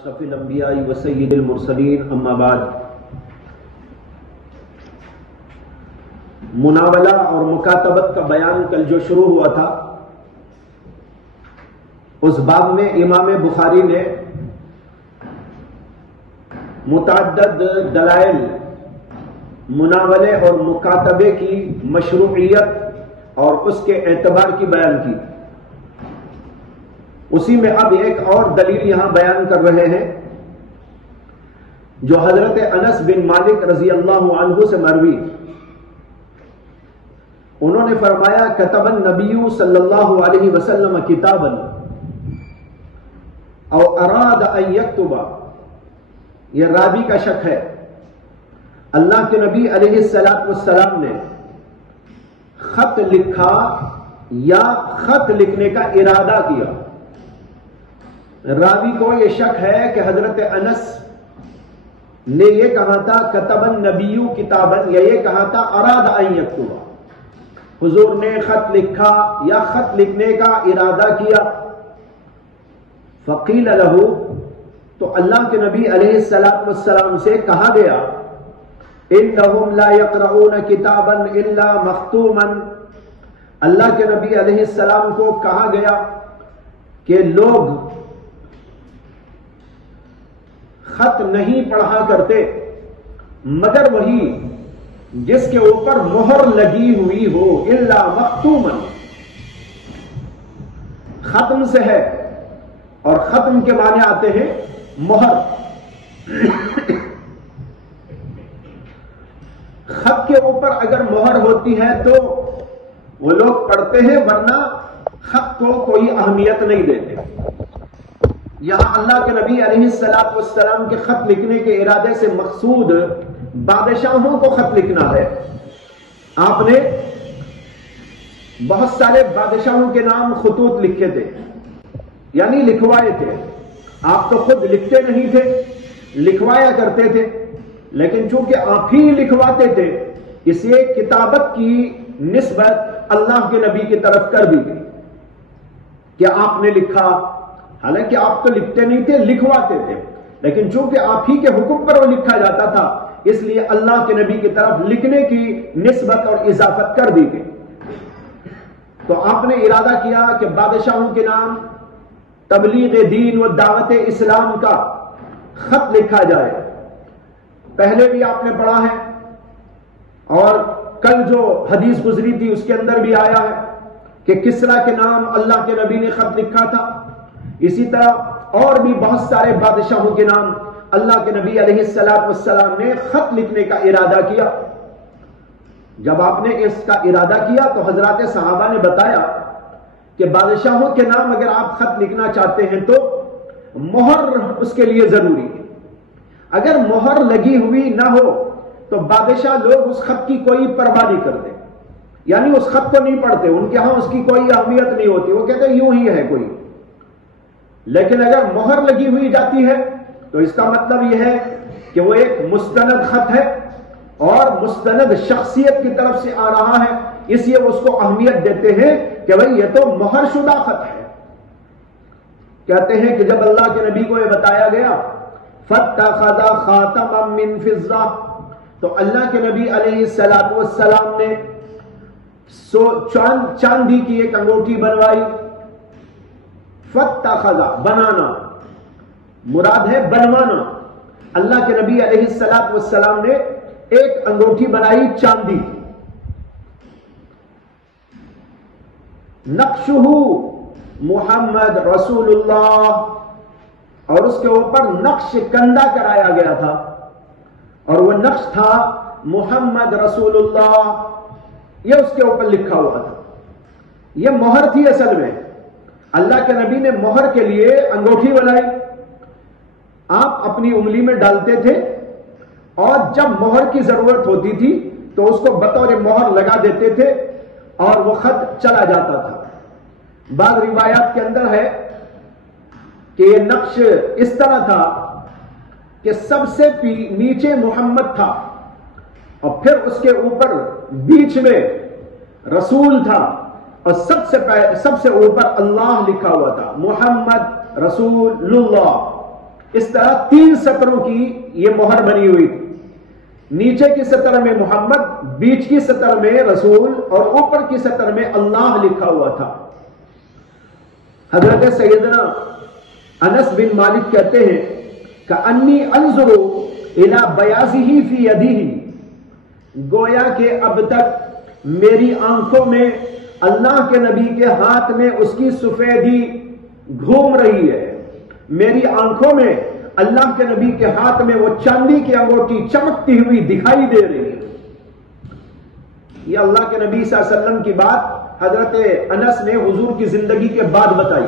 اشرف الانبیاء و سید المرسلین اما بعد، مناولہ اور مکاتبت کا بیان کل جو شروع ہوا تھا، اس باب میں امام بخاری نے متعدد دلائل مناولے اور مکاتبے کی مشروعیت اور اس کے اعتبار کی بیان کی۔ اسی میں اب ایک اور دلیل یہاں بیان کر رہے ہیں جو حضرت انس بن مالک رضی اللہ عنہ سے مروی۔ انہوں نے فرمایا کتب النبی صلی اللہ علیہ وسلم کتابا او اراد ان یکتب، یہ راوی کا شک ہے، اللہ کے نبی علیہ السلام نے خط لکھا یا خط لکھنے کا ارادہ کیا۔ راوی کو یہ شک ہے کہ حضرت انس نے یہ کہا تھا کتب النبی کتابا، یا یہ کہا تھا اراد ان یکتب، حضور نے خط لکھا یا خط لکھنے کا ارادہ کیا۔ فقیل لہ، تو اللہ کے نبی علیہ السلام سے کہا گیا انہم لا یقرؤون کتابا الا مختوما، اللہ کے نبی علیہ السلام کو کہا گیا کہ لوگ خط نہیں پڑھا کرتے مگر وہی جس کے اوپر مہر لگی ہوئی ہو، الا مختوما، ختم سے ہے، اور ختم کے معنی آتے ہیں مہر۔ خط کے اوپر اگر مہر ہوتی ہے تو وہ لوگ پڑھتے ہیں، ورنہ خط کو کوئی اہمیت نہیں دیتے۔ یہاں اللہ کے نبی علیہ السلام کے خط لکھنے کے ارادے سے مقصود بادشاہوں کو خط لکھنا ہے۔ آپ نے بہت سارے بادشاہوں کے نام خطوط لکھے تھے، یعنی لکھوائے تھے۔ آپ تو خود لکھتے نہیں تھے، لکھوایا کرتے تھے، لیکن چونکہ آپ ہی لکھواتے تھے اس لیے کتابت کی نسبت اللہ کے نبی کی طرف کر دی گئی کہ آپ نے لکھا۔ حالانکہ آپ تو لکھتے نہیں تھے، لکھواتے تھے، لیکن چونکہ آپ ہی کے حکم پر وہ لکھا جاتا تھا اس لیے اللہ کے نبی کی طرف لکھنے کی نسبت اور اضافت کر دی گئی۔ تو آپ نے ارادہ کیا کہ بادشاہوں کے نام تبلیغ دین و دعوت اسلام کا خط لکھا جائے۔ پہلے بھی آپ نے پڑھا ہے اور کل جو حدیث گزری تھی اس کے اندر بھی آیا ہے کہ کسرا کے نام اللہ کے نبی نے خط لکھا تھا۔ اسی طرح اور بھی بہت سارے بادشاہوں کے نام اللہ کے نبی علیہ السلام نے خط لکھنے کا ارادہ کیا۔ جب آپ نے اس کا ارادہ کیا تو حضرات صحابہ نے بتایا کہ بادشاہوں کے نام اگر آپ خط لکھنا چاہتے ہیں تو مہر اس کے لیے ضروری ہے۔ اگر مہر لگی ہوئی نہ ہو تو بادشاہ لوگ اس خط کی کوئی پرواہ نہیں کرتے، یعنی اس خط کو نہیں پڑھتے، ان کے ہاں اس کی کوئی اہمیت نہیں ہوتی، وہ کہتے ہیں یوں ہی ہے کوئی۔ لیکن اگر مہر لگی ہوئی جاتی ہے تو اس کا مطلب یہ ہے کہ وہ ایک مستند خط ہے اور مستند شخصیت کی طرف سے آ رہا ہے، اس لیے اس کو اہمیت دیتے ہیں کہ بھئی یہ تو مہر شدہ خط ہے۔ کہتے ہیں کہ جب اللہ کے نبی کو یہ بتایا گیا فَاتَّخَذَ خَاتَمًا مِّن فِضَّةٍ، تو اللہ کے نبی علیہ السلام نے چاندی کی ایک انگوٹھی بنوائی۔ فَاتَّخَذَ، بنانا، مراد ہے بنوانا۔ اللہ کے نبی علیہ السلام نے ایک انگوٹھی بنائی چاندی کی، نقشہ محمد رسول اللہ، اور اس کے اوپر نقش کندہ کرایا گیا تھا، اور وہ نقش تھا محمد رسول اللہ، یہ اس کے اوپر لکھا ہوا تھا۔ یہ مہر تھی اصل میں۔ اللہ کے نبی نے مہر کے لیے انگوٹھی بنائی، آپ اپنی انگلی میں ڈالتے تھے اور جب مہر کی ضرورت ہوتی تھی تو اس کو بطور مہر لگا دیتے تھے اور وہ خط چلا جاتا تھا۔ بعض روایات کے اندر ہے کہ یہ نقش اس طرح تھا کہ سب سے نیچے محمد تھا اور پھر اس کے اوپر بیچ میں رسول تھا اور سب سے اوپر اللہ لکھا ہوا تھا، محمد رسول اللہ۔ اس طرح 3 سطروں کی یہ مہر بنی ہوئی تھی. نیچے کی سطر میں محمد، بیچ کی سطر میں رسول اور اوپر کی سطر میں اللہ لکھا ہوا تھا. حضرت سیدنا انس بن مالک کہتے ہیں کہ انی انظر الی بیاضہ فی یدہ، گویا کہ اب تک میری آنکھوں میں اللہ کے نبی کے ہاتھ میں اس کی سفیدی گھوم رہی ہے. میری آنکھوں میں اللہ کے نبی کے ہاتھ میں وہ چاندی کی انگوٹھی چمکتی ہوئی دکھائی دے رہی ہے. یہ اللہ کے نبی صلی اللہ علیہ وسلم کی بات حضرت انس نے حضور کی زندگی کے بعد بتائی.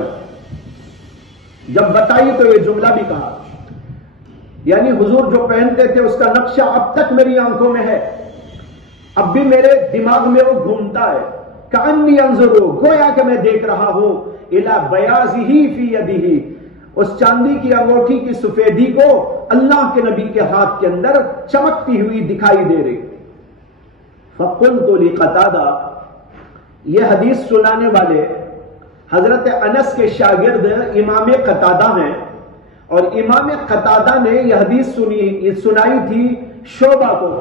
جب بتائی تو یہ جملہ بھی کہا، یعنی حضور جو پہنتے تھے اس کا نقشہ اب تک میری آنکھوں میں ہے، اب بھی میرے دماغ میں وہ گھومتا ہے. کأنی انظر، گویا کہ میں دیکھ رہا ہوں، الی بیاضہ فی یدہ، اس چاندی کی انگوٹھی کی سفیدی کو اللہ کے نبی کے ہاتھ کے اندر چمکتی ہوئی دکھائی دے رہی. فقلت لقتادہ، یہ حدیث سنانے والے حضرت انس کے شاگرد امام قتادہ ہیں، اور امام قتادہ نے یہ حدیث سنائی تھی شعبہ کو.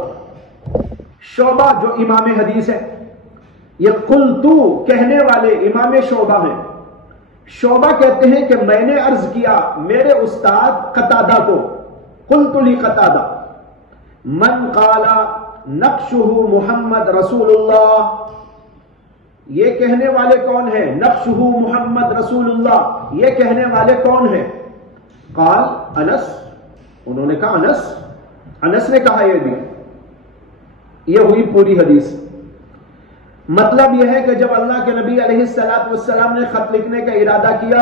شعبہ جو امام حدیث ہے، یہ قلتو کہنے والے امام شعبہ ہیں. شعبہ کہتے ہیں کہ میں نے عرض کیا میرے استاد قتادہ کو، قلت لقتادہ من قال نقشہ محمد رسول اللہ، یہ کہنے والے کون ہیں؟ نقشہ محمد رسول اللہ، یہ کہنے والے کون ہیں؟ قال انس، انہوں نے کہا انس نے کہا یہ بھی. یہ ہوئی پوری حدیث. مطلب یہ ہے کہ جب اللہ کے نبی علیہ السلام نے خط لکھنے کا ارادہ کیا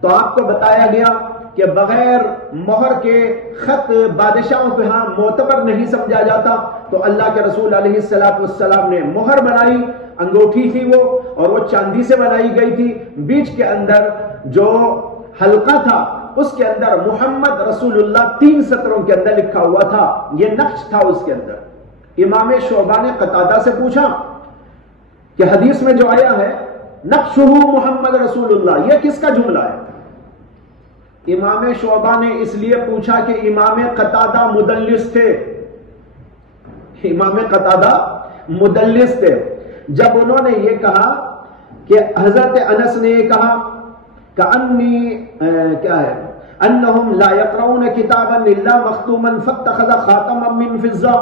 تو آپ کو بتایا گیا کہ بغیر مہر کے خط بادشاہوں کے ہاں معتبر نہیں سمجھا جاتا. تو اللہ کے رسول علیہ السلام نے مہر بنائی، انگوٹھی تھی وہ، اور وہ چاندی سے بنائی گئی تھی. بیچ کے اندر جو حلقہ تھا اس کے اندر محمد رسول اللہ 3 سطروں کے اندر لکھا ہوا تھا. یہ نقش تھا اس کے اندر. امام شعبہ نے قتادہ سے پوچھا کہ حدیث میں جو آیا ہے نقشہ محمد رسول اللہ، یہ کس کا جملہ ہے؟ امام شعبہ نے اس لیے پوچھا کہ امام قتادہ مدلس تھے. امام قتادہ مدلس تھے. جب انہوں نے یہ کہا کہ حضرت انس نے یہ کہا کہ کیا ہے انہم لا یقرؤون کتابا الا مختوما فاتخذ خاتما من فضہ،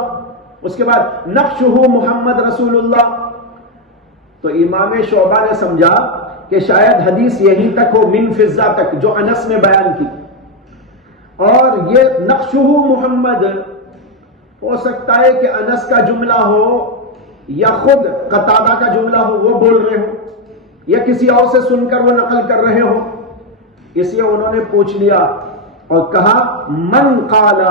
اس کے بعد نقشہ محمد رسول اللہ. تو امام شعبہ نے سمجھا کہ شاید حدیث یہیں تک ہو، من فضہ تک، جو انس نے بیان کی، اور یہ نقشہ محمد ہو سکتا ہے کہ انس کا جملہ ہو یا خود قتادہ کا جملہ ہو، وہ بول رہے ہو، یا کسی اور سے سن کر وہ نقل کر رہے ہو. اس لیے انہوں نے پوچھ لیا اور کہا من قال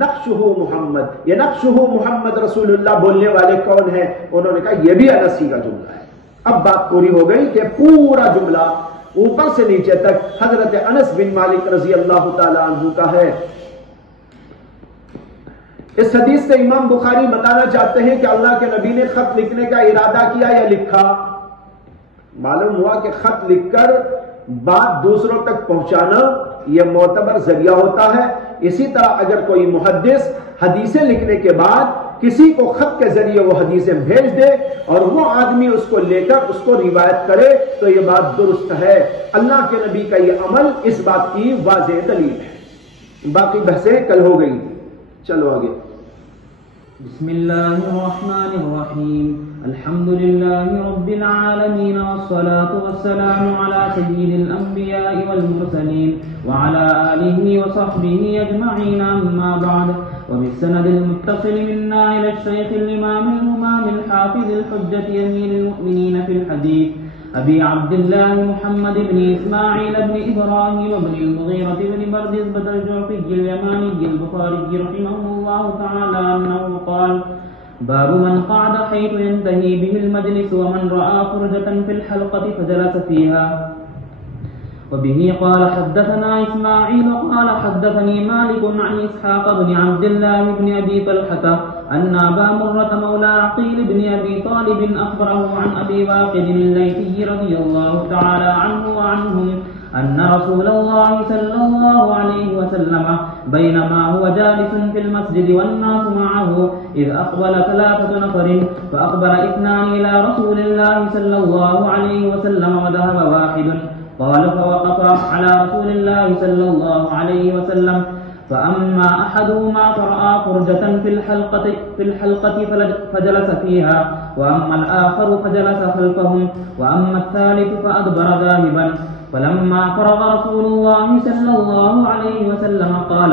نقشہ محمد، یہ نقشہ محمد رسول اللہ بولنے والے کون ہیں؟ انہوں نے کہا یہ بھی انس ہی کا جملہ ہے. اب بات پوری ہو گئی کہ پورا جملہ اوپر سے نیچے تک حضرت انس بن مالک رضی اللہ تعالی عنہ کا ہے. اس حدیث سے امام بخاری بتانا چاہتے ہیں کہ اللہ کے نبی نے خط لکھنے کا ارادہ کیا یا لکھا. معلوم ہوا کہ خط لکھ کر بات دوسروں تک پہنچانا یہ معتبر ذریعہ ہوتا ہے. اسی طرح اگر کوئی محدث حدیثیں لکھنے کے بعد کسی کو خط کے ذریعے وہ حدیثیں بھیج دے اور وہ آدمی اس کو لے کر اس کو روایت کرے تو یہ بات درست ہے. اللہ کے نبی کا یہ عمل اس بات کی واضح دلیل ہے. باقی بحثیں کل ہو گئی. چلو آگے. بسم اللہ الرحمن الرحیم. الحمد للہ رب العالمین والصلاة والسلام علی سید الانبیاء والمرسلین وعلى آلہ وصحبہ اجمعین. اما بعد، وبالسند المتصل منا إلى الشيخ الإمام الهمام الحافظ الحجة أمير المؤمنين في الحديث أبي عبد الله محمد بن إسماعيل بن إبراهيم بن المغيرة بن بردزبة الجعفي اليماني البخاري رحمه الله تعالى أنه قال: باب من قعد حيث ينتهي به المجلس ومن رأى فرجة في الحلقة فجلس فيها. وبه قال حدثنا إسماعيل قال حدثني مالك عن إسحاق بن عبد الله بن أبي طلحة أن أبا مرة مولى عقيل بن أبي طالب أخبره عن أبي واقد الليثي رضي الله تعالى عنه وعنهم أن رسول الله صلى الله عليه وسلم بينما هو جالس في المسجد والناس معه إذ أقبل 3 نفر فأقبل 2 إلى رسول الله صلى الله عليه وسلم وذهب واحد. قال فوقف على رسول الله صلى الله عليه وسلم فأما أحدهما فرأى فرجة في الحلقة فجلس فيها، وأما الآخر فجلس خلفهم، وأما الثالث فأدبر ذاهبا. فلما فرغ رسول الله صلى الله عليه وسلم قال: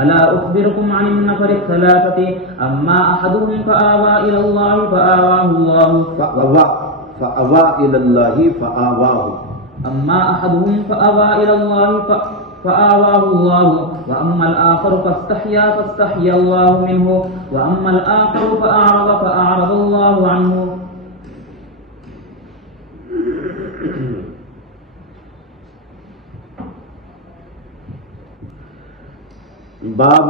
ألا أخبركم عن النفر الثلاثة؟ أما أحدهم فآوى إلى الله فآواه الله. فأوى إلى الله فآواه. أما أحدهم فأوى إلى الله فآواه الله، وأما الآخر فاستحيا فاستحيا الله منه، وأما الآخر فأعرض فأعرض الله عنه. باب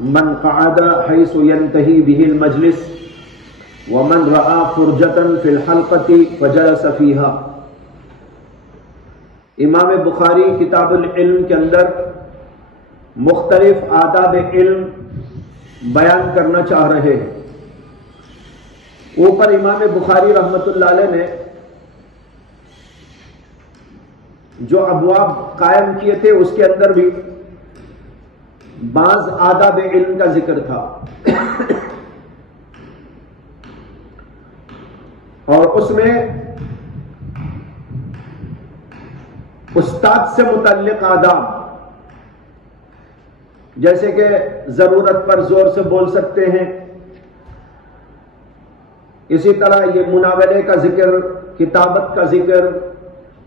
من قعد حيث ينتهي به المجلس ومن رأى فرجة في الحلقة فجلس فيها. امام بخاری کتاب العلم کے اندر مختلف آداب علم بیان کرنا چاہ رہے ہیں. اوپر امام بخاری رحمت اللہ علیہ نے جو ابواب قائم کیے تھے اس کے اندر بھی بعض آداب علم کا ذکر تھا، اور اس میں استاد سے متعلق آداب، جیسے کہ ضرورت پر زور سے بول سکتے ہیں، اسی طرح یہ مناولے کا ذکر، کتابت کا ذکر،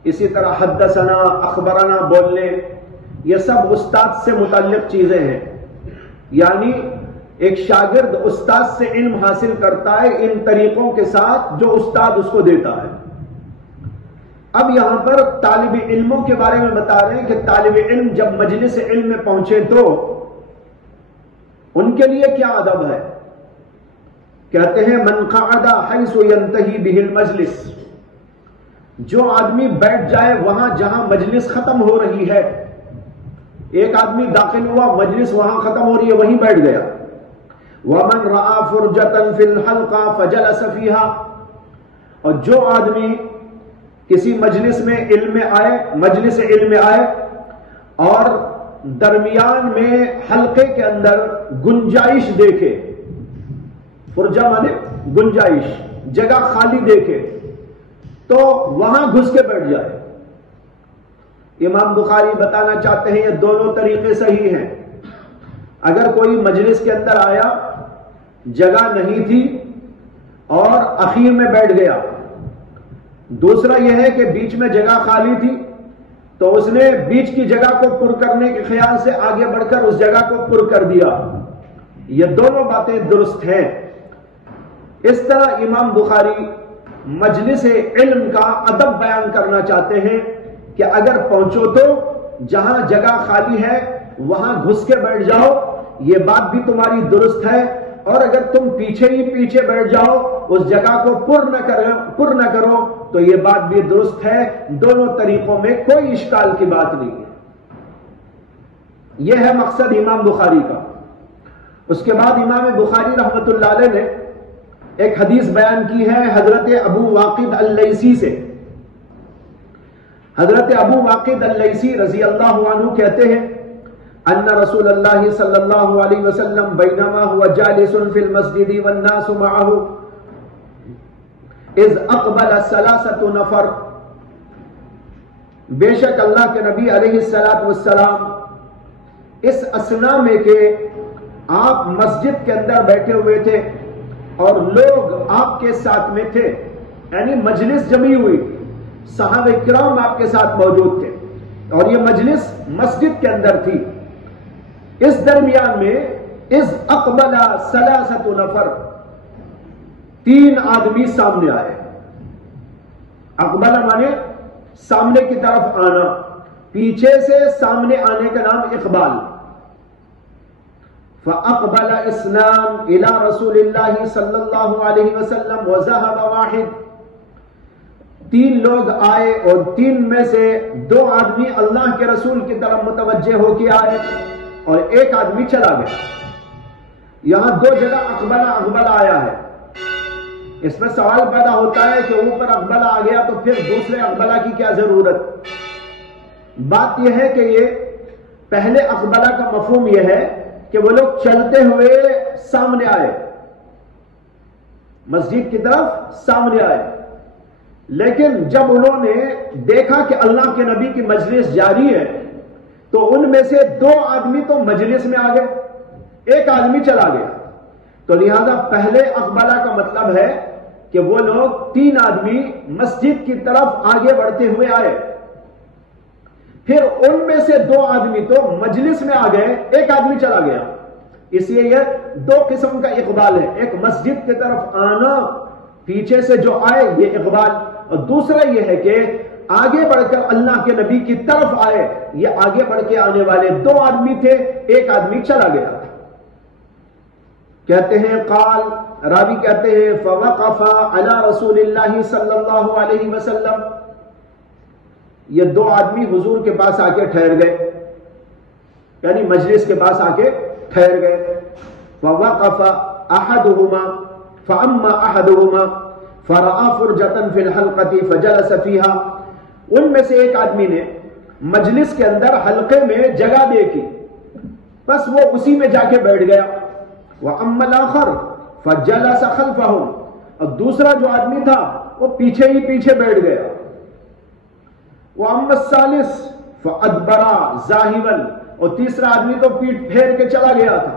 اسی طرح حدثنا اخبرنا بولنے، یہ سب استاد سے متعلق چیزیں ہیں. یعنی ایک شاگرد استاد سے علم حاصل کرتا ہے ان طریقوں کے ساتھ جو استاد اس کو دیتا ہے. اب یہاں پر طالب علموں کے بارے میں بتا رہے ہیں کہ طالب علم جب مجلس علم میں پہنچے تو ان کے لیے کیا ادب ہے. کہتے ہیں من قعد حيث ينتهي به المجلس، جو آدمی بیٹھ جائے وہاں جہاں مجلس ختم ہو رہی ہے. ایک آدمی داخل ہوا، مجلس وہاں ختم ہو رہی ہے، وہیں بیٹھ گیا. ومن رأى فرجة في الحلقة فجلس فيها، اور جو آدمی کسی مجلس علم میں آئے اور درمیان میں حلقے کے اندر گنجائش دیکھے، فرجہ مانے گنجائش، جگہ خالی دیکھے تو وہاں گھس کے بیٹھ جائے. امام بخاری بتانا چاہتے ہیں یہ دونوں طریقے صحیح ہیں. اگر کوئی مجلس کے اندر آیا، جگہ نہیں تھی اور اخیر میں بیٹھ گیا. دوسرا یہ ہے کہ بیچ میں جگہ خالی تھی تو اس نے بیچ کی جگہ کو پر کرنے کے خیال سے آگے بڑھ کر اس جگہ کو پر کر دیا. یہ دونوں باتیں درست ہیں. اس طرح امام بخاری مجلس علم کا ادب بیان کرنا چاہتے ہیں کہ اگر پہنچو تو جہاں جگہ خالی ہے وہاں گھس کے بیٹھ جاؤ، یہ بات بھی تمہاری درست ہے. اور اگر تم پیچھے ہی پیچھے بیٹھ جاؤ، اس جگہ کو پر نہ کرو تو یہ بات بھی درست ہے. دونوں طریقوں میں کوئی اشکال کی بات نہیں ہے. یہ ہے مقصد امام بخاری کا. اس کے بعد امام بخاری رحمت اللہ علیہ نے ایک حدیث بیان کی ہے حضرت ابو واقد اللیثی سے. حضرت ابو واقد اللیثی رضی اللہ عنہ کہتے ہیں ان رسول اللہ صلی اللہ علیہ وسلم بینما هو جالس فی المسجد والناس معه اذ اقبل 3 نفر. بے شک اللہ کے نبی علیہ السلام اس اثنا میں کہ آپ مسجد کے اندر بیٹھے ہوئے تھے اور لوگ آپ کے ساتھ میں تھے، یعنی مجلس جمی ہوئی، صحابہ کرام آپ کے ساتھ موجود تھے اور یہ مجلس مسجد کے اندر تھی. اس درمیان میں اذ اقبل 3 نفر، 3 آدمی سامنے آئے. اقبل مانے سامنے کی طرف آنا، پیچھے سے سامنے آنے کا نام اقبال. فاقبل 2 الى رسول اللہ صلی اللہ علیہ وسلم وذهب واحد. 3 لوگ آئے اور 3 میں سے 2 آدمی اللہ کے رسول کی طرف متوجہ ہو کے آئے اور 1 آدمی چلا گیا۔ یہاں 2 جگہ اقبلہ آیا ہے۔ اس میں سوال پیدا ہوتا ہے کہ اوپر اقبلہ آ گیا تو پھر دوسرے اقبلہ کی کیا ضرورت؟ بات یہ ہے کہ یہ پہلے اقبلہ کا مفہوم یہ ہے کہ وہ لوگ چلتے ہوئے سامنے آئے، مسجد کی طرف سامنے آئے، لیکن جب انہوں نے دیکھا کہ اللہ کے نبی کی مجلس جاری ہے تو ان میں سے 2 آدمی تو مجلس میں آ گئے، 1 آدمی چلا گیا۔ تو لہذا پہلے اقبلہ کا مطلب ہے کہ وہ لوگ 3 آدمی مسجد کی طرف آگے بڑھتے ہوئے آئے، پھر ان میں سے 2 آدمی تو مجلس میں آ گئے، 1 آدمی چلا گیا۔ اس لیے یہ 2 قسم کا اقبال ہے، ایک مسجد کی طرف آنا، پیچھے سے جو آئے یہ اقبال، اور دوسرا یہ ہے کہ آگے بڑھ کر اللہ کے نبی کی طرف آئے، یہ آگے بڑھ کے آنے والے 2 آدمی تھے، 1 آدمی چلا گیا تھا۔ کہتے ہیں قال، راوی کہتے ہیں فوقف علی رسول اللہ صلی اللہ علیہ وسلم، یہ 2 آدمی حضور کے پاس آ کے ٹھہر گئے، یعنی مجلس کے پاس آ کے ٹھہر گئے۔ فوقف احدهما فاما احدهما فرأى فرجة في الحلقة فجلس فيها، ان میں سے 1 آدمی نے مجلس کے اندر حلقے میں جگہ دیکھی، بس وہ اسی میں جا کے بیٹھ گیا۔ وَأَمَّا الْآخَرُ فَجَلَسَ خَلْفَهُمْ، اور دوسرا جو آدمی تھا وہ پیچھے ہی پیچھے بیٹھ گیا۔ وَأَمَّا الثَّالِثُ فَأَدْبَرَ ذَاهِبًا، اور تیسرا آدمی تو پیٹ پھیر کے چلا گیا تھا۔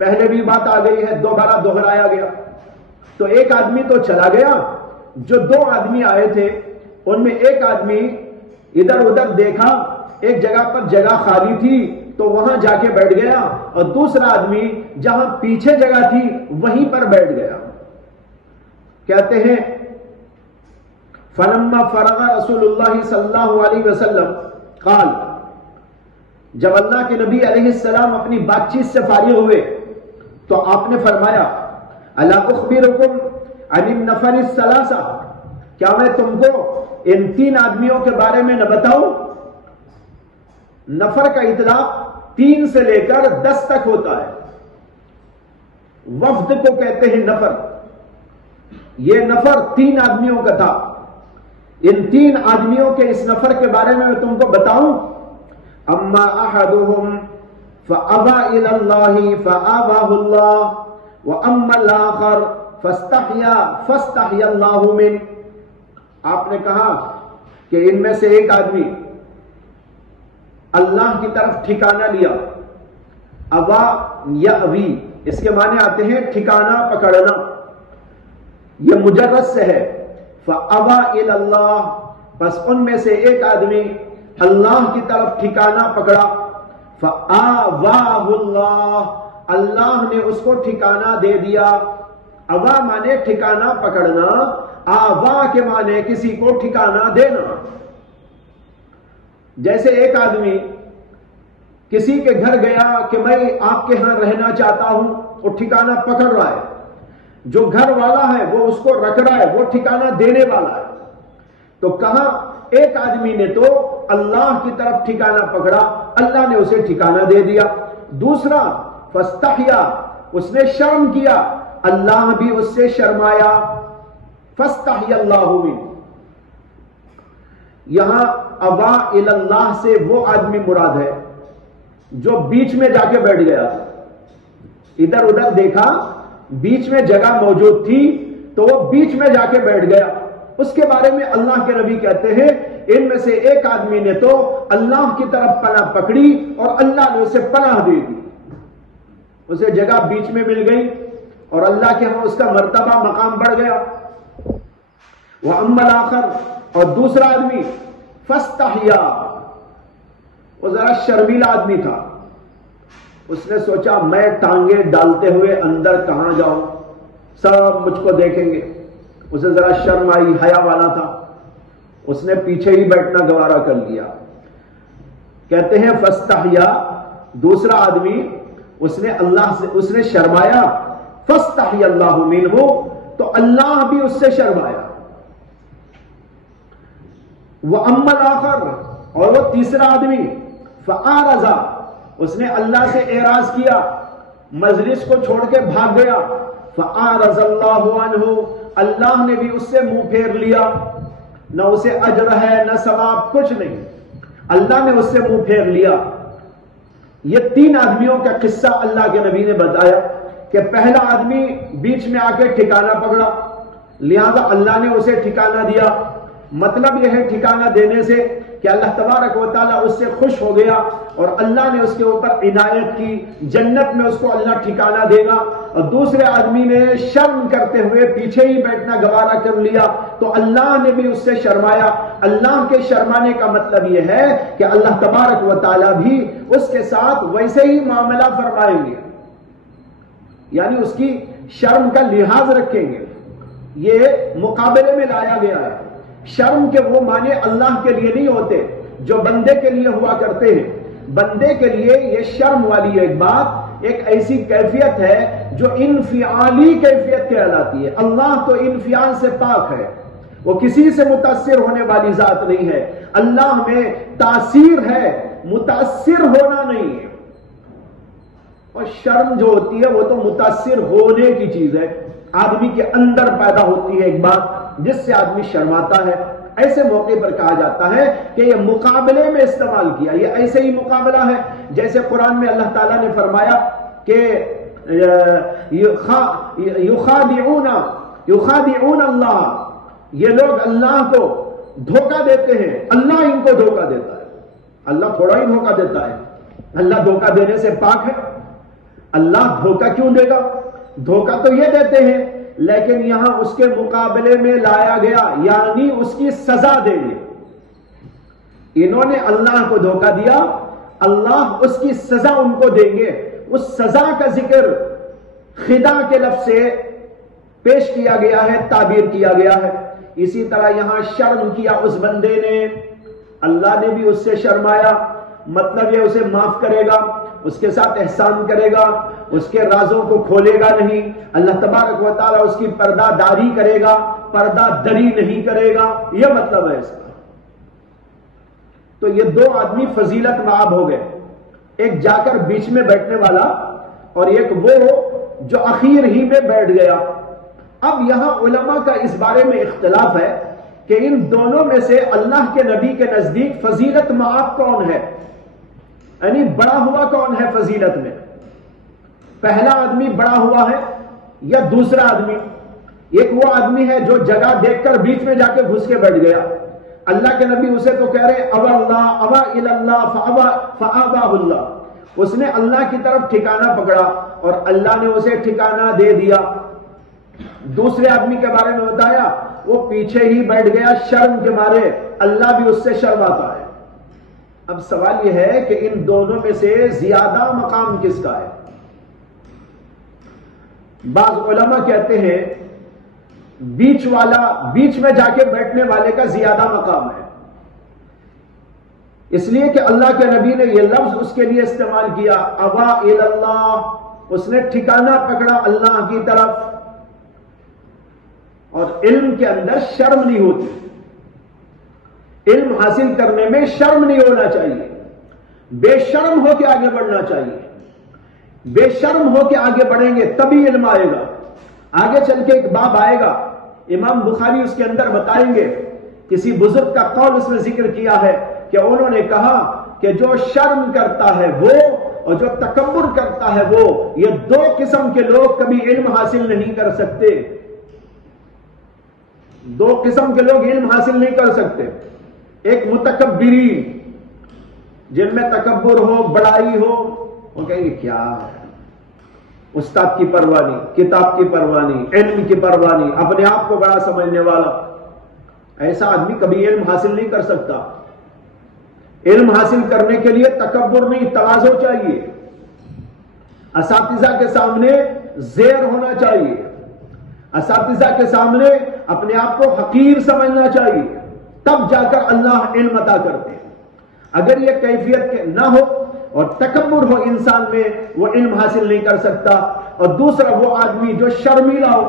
پہلے بھی بات آ گئی ہے، دوبارہ دہرایا گیا۔ تو 1 آدمی تو چلا گیا، جو 2 آدمی آئے تھے ان میں 1 آدمی ادھر ادھر دیکھا، ایک جگہ پر جگہ خالی تھی تو وہاں جا کے بیٹھ گیا، اور دوسرا آدمی جہاں پیچھے جگہ تھی وہیں پر بیٹھ گیا۔ کہتے ہیں فلما فرغ رسول اللہ صلی اللہ علیہ وسلم قال، جب اللہ کے نبی علیہ السلام اپنی بات چیت سے فارغ ہوئے تو آپ نے فرمایا الا اخبرکم عن النفر الثلاثہ، کیا میں تم کو ان 3 آدمیوں کے بارے میں نہ بتاؤں؟ نفر کا اطلاق 3 سے لے کر 10 تک ہوتا ہے، وفد کو کہتے ہیں نفر۔ یہ نفر 3 آدمیوں کا تھا، ان 3 آدمیوں کے اس نفر کے بارے میں تم کو بتاؤں؟ اما احدهم فابى الى الله فاباه الله واما الاخر فاستحيا الله منه، آپ نے کہا کہ ان میں سے 1 آدمی اللہ کی طرف ٹھکانہ لیا، ابا یا ابی، اس کے معنی آتے ہیں ٹھکانہ پکڑنا، یہ مجرد سے ہے۔ فابى الى الله، بس ان میں سے 1 آدمی اللہ کی طرف ٹھکانہ پکڑا، فآواہ اللہ، اللہ نے اس کو ٹھکانہ دے دیا۔ اوا مانے ٹھکانہ پکڑنا، آوا کے مانے کسی کو ٹھکانہ دینا۔ جیسے 1 آدمی کسی کے گھر گیا کہ میں آپ کے ہاں رہنا چاہتا ہوں، وہ ٹھکانہ پکڑ رہا ہے، جو گھر والا ہے وہ اس کو رکھ رہا ہے، وہ ٹھکانہ دینے والا ہے۔ تو کہاں 1 آدمی نے تو اللہ کی طرف ٹھکانہ پکڑا، اللہ نے اسے ٹھکانہ دے دیا۔ دوسرا فاستحیا، اس نے شرم کیا، اللہ بھی اس سے شرمایا۔ فاستحیا اللہ منہ، یہاں ابا الی اللہ سے وہ آدمی مراد ہے جو بیچ میں جا کے بیٹھ گیا تھا، ادھر ادھر دیکھا، بیچ میں جگہ موجود تھی تو وہ بیچ میں جا کے بیٹھ گیا۔ اس کے بارے میں اللہ کے نبی کہتے ہیں ان میں سے 1 آدمی نے تو اللہ کی طرف پناہ پکڑی اور اللہ نے اسے پناہ دے دی، اسے جگہ بیچ میں مل گئی اور اللہ کے ہاں اس کا مرتبہ مقام بڑھ گیا۔ وَأَمَّا الْآخَرُ، اور دوسرا آدمی فَاسْتَحْيَا، وہ ذرا شرمیلا آدمی تھا، اس نے سوچا میں ٹانگیں ڈالتے ہوئے اندر کہاں جاؤں، سب مجھ کو دیکھیں گے، اسے ذرا شرم آئی، حیا والا تھا، اس نے پیچھے ہی بیٹھنا گوارا کر لیا۔ کہتے ہیں فاستحیا، دوسرا آدمی اس نے اللہ سے، اس نے شرمایا، فاستحیا اللہ منہ، تو اللہ بھی اس سے شرمایا۔ وَأَمَّا الْآخَرُ، اور وہ تیسرا آدمی، فَآرَزَ، اس نے اللہ سے اعراض کیا، مجلس کو چھوڑ کے بھاگ گیا، فَآرَزَ اللَّهُ عَنْهُ، اللہ نے بھی اس سے منہ پھیر لیا، نہ اسے اجر ہے نہ ثواب، کچھ نہیں، اللہ نے اس سے منہ پھیر لیا۔ یہ تین آدمیوں کا قصہ اللہ کے نبی نے بتایا کہ پہلا آدمی بیچ میں آ کے ٹھکانہ پکڑا، لہذا اللہ نے اسے ٹھکانہ دیا۔ مطلب یہ ہے ٹھکانہ دینے سے کہ اللہ تبارک و تعالیٰ اس سے خوش ہو گیا اور اللہ نے اس کے اوپر عنایت کی، جنت میں اس کو اللہ ٹھکانہ دے گا۔ اور دوسرے آدمی نے شرم کرتے ہوئے پیچھے ہی بیٹھنا گوارا کر لیا تو اللہ نے بھی اس سے شرمایا۔ اللہ کے شرمانے کا مطلب یہ ہے کہ اللہ تبارک و تعالیٰ بھی اس کے ساتھ ویسے ہی معاملہ فرمائیں گے، یعنی اس کی شرم کا لحاظ رکھیں گے۔ یہ مقابلے میں لایا گیا ہے۔ شرم کے وہ معنی اللہ کے لیے نہیں ہوتے جو بندے کے لیے ہوا کرتے ہیں۔ بندے کے لیے یہ شرم والی ایک بات ایک ایسی کیفیت ہے جو انفعالی کیفیت کہلاتی ہے۔ اللہ تو انفعال سے پاک ہے، وہ کسی سے متاثر ہونے والی ذات نہیں ہے۔ اللہ میں تاثیر ہے، متاثر ہونا نہیں ہے۔ اور شرم جو ہوتی ہے وہ تو متاثر ہونے کی چیز ہے، آدمی کے اندر پیدا ہوتی ہے ایک بات جس سے آدمی شرماتا ہے۔ ایسے موقع پر کہا جاتا ہے کہ یہ مقابلے میں استعمال کیا، یہ ایسے ہی مقابلہ ہے جیسے قرآن میں اللہ تعالیٰ نے فرمایا کہ یخادعون اللہ، یہ لوگ اللہ کو دھوکہ دیتے ہیں، اللہ ان کو دھوکہ دیتا ہے۔ اللہ تھوڑا ہی دھوکہ دیتا ہے، اللہ دھوکہ دینے سے پاک ہے۔ اللہ دھوکہ کیوں دے گا؟ دھوکہ تو یہ دیتے ہیں، لیکن یہاں اس کے مقابلے میں لایا گیا، یعنی اس کی سزا دیں گے۔ انہوں نے اللہ کو دھوکہ دیا، اللہ اس کی سزا ان کو دیں گے۔ اس سزا کا ذکر خدا کے لفظ سے پیش کیا گیا ہے، تعبیر کیا گیا ہے۔ اسی طرح یہاں شرم کیا اس بندے نے، اللہ نے بھی اس سے شرمایا، مطلب یہ اسے معاف کرے گا، اس کے ساتھ احسان کرے گا، اس کے رازوں کو کھولے گا نہیں، اللہ تبارک و تعالیٰ اس کی پردہ داری کرے گا، پردہ دری نہیں کرے گا، یہ مطلب ہے اس کا۔ تو یہ دو آدمی فضیلت مآب ہو گئے، ایک جا کر بیچ میں بیٹھنے والا اور ایک وہ جو اخیر ہی میں بیٹھ گیا۔ اب یہاں علماء کا اس بارے میں اختلاف ہے کہ ان دونوں میں سے اللہ کے نبی کے نزدیک فضیلت مآب کون ہے، یعنی بڑا ہوا کون ہے فضیلت میں؟ پہلا آدمی بڑا ہوا ہے یا دوسرا آدمی؟ ایک وہ آدمی ہے جو جگہ دیکھ کر بیچ میں جا کے گھس کے بیٹھ گیا، اللہ کے نبی اسے تو کہہ رہے ابا اللہ ابا اللہ فابا اللہ، اس نے اللہ کی طرف ٹھکانہ پکڑا اور اللہ نے اسے ٹھکانہ دے دیا۔ دوسرے آدمی کے بارے میں بتایا وہ پیچھے ہی بیٹھ گیا شرم کے مارے، اللہ بھی اس سے شرماتا ہے۔ اب سوال یہ ہے کہ ان دونوں میں سے زیادہ مقام کس کا ہے؟ بعض علماء کہتے ہیں بیچ میں جا کے بیٹھنے والے کا زیادہ مقام ہے، اس لیے کہ اللہ کے نبی نے یہ لفظ اس کے لیے استعمال کیا، ابا اللہ، اس نے ٹھکانہ پکڑا اللہ کی طرف۔ اور علم کے اندر شرم نہیں ہوتی، علم حاصل کرنے میں شرم نہیں ہونا چاہیے، بے شرم ہو کے آگے بڑھنا چاہیے۔ بے شرم ہو کے آگے بڑھیں گے تبھی علم آئے گا۔ آگے چل کے ایک باب آئے گا، امام بخاری اس کے اندر بتائیں گے، کسی بزرگ کا قول اس میں ذکر کیا ہے کہ انہوں نے کہا کہ جو شرم کرتا ہے وہ اور جو تکبر کرتا ہے وہ، یہ دو قسم کے لوگ کبھی علم حاصل نہیں کر سکتے۔ دو قسم کے لوگ علم حاصل نہیں کر سکتے، ایک متکبرین جن میں تکبر ہو، بڑائی ہو، وہ کہیں گے کیا ہے، استاد کی پرواہ نہیں، کتاب کی پرواہ نہیں، علم کی پرواہ نہیں، اپنے آپ کو بڑا سمجھنے والا۔ ایسا آدمی کبھی علم حاصل نہیں کر سکتا۔ علم حاصل کرنے کے لیے تکبر نہیں، تواضع چاہیے، اساتذہ کے سامنے زیر ہونا چاہیے، اساتذہ کے سامنے اپنے آپ کو حقیر سمجھنا چاہیے، تب جا کر اللہ علم عطا کرتے ہیں۔ اگر یہ کیفیت نہ ہو اور تکبر ہو انسان میں، وہ علم حاصل نہیں کر سکتا۔ اور دوسرا وہ آدمی جو شرمیلا ہو،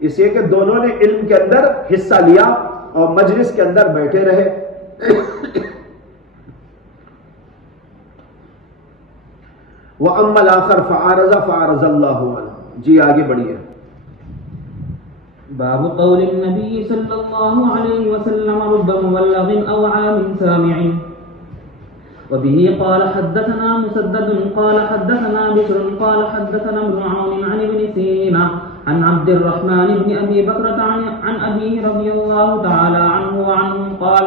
اس لیے کہ دونوں نے علم کے اندر حصہ لیا اور مجلس کے اندر بیٹھے رہے. وَأَمَّا الْآخَرُ فَعَارَضَ اللَّهُ عَنْهُ. جی آگے بڑھیے. باب قول النبي صلى الله عليه وسلم رب مبلغ أو عام سامع. وبه قال حدثنا مسدد قال حدثنا بشر قال حدثنا ابن عون عن ابن سيرين عن عبد الرحمن بن أبي بكرة عن أبيه رضي الله تعالى عنه وعنه قال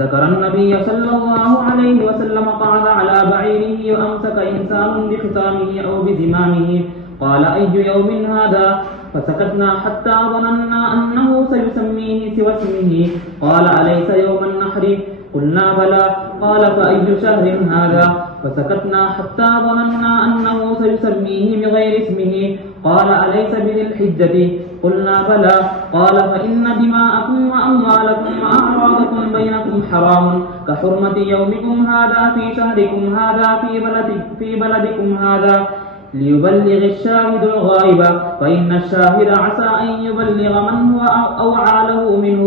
ذكر النبي صلى الله عليه وسلم قعد على بعيره وأمسك إنسان بختامه أو بزمامه قال أي يوم هذا فسكتنا حتى ظننا أنه سيسميه سوى اسمه قال أليس يوم النحر قلنا بلى قال فأي شهر هذا فسكتنا حتى ظننا أنه سيسميه بغير اسمه قال أليس بذي الحجة قلنا بلى قال فإن دماءكم وأموالكم وأعراضكم بينكم حرام كحرمة يومكم هذا في شهركم هذا في بلدكم هذا ليبلغ الشاهد الغائب فإن الشاهد عسى أن يبلغ من هو أوعى له منه.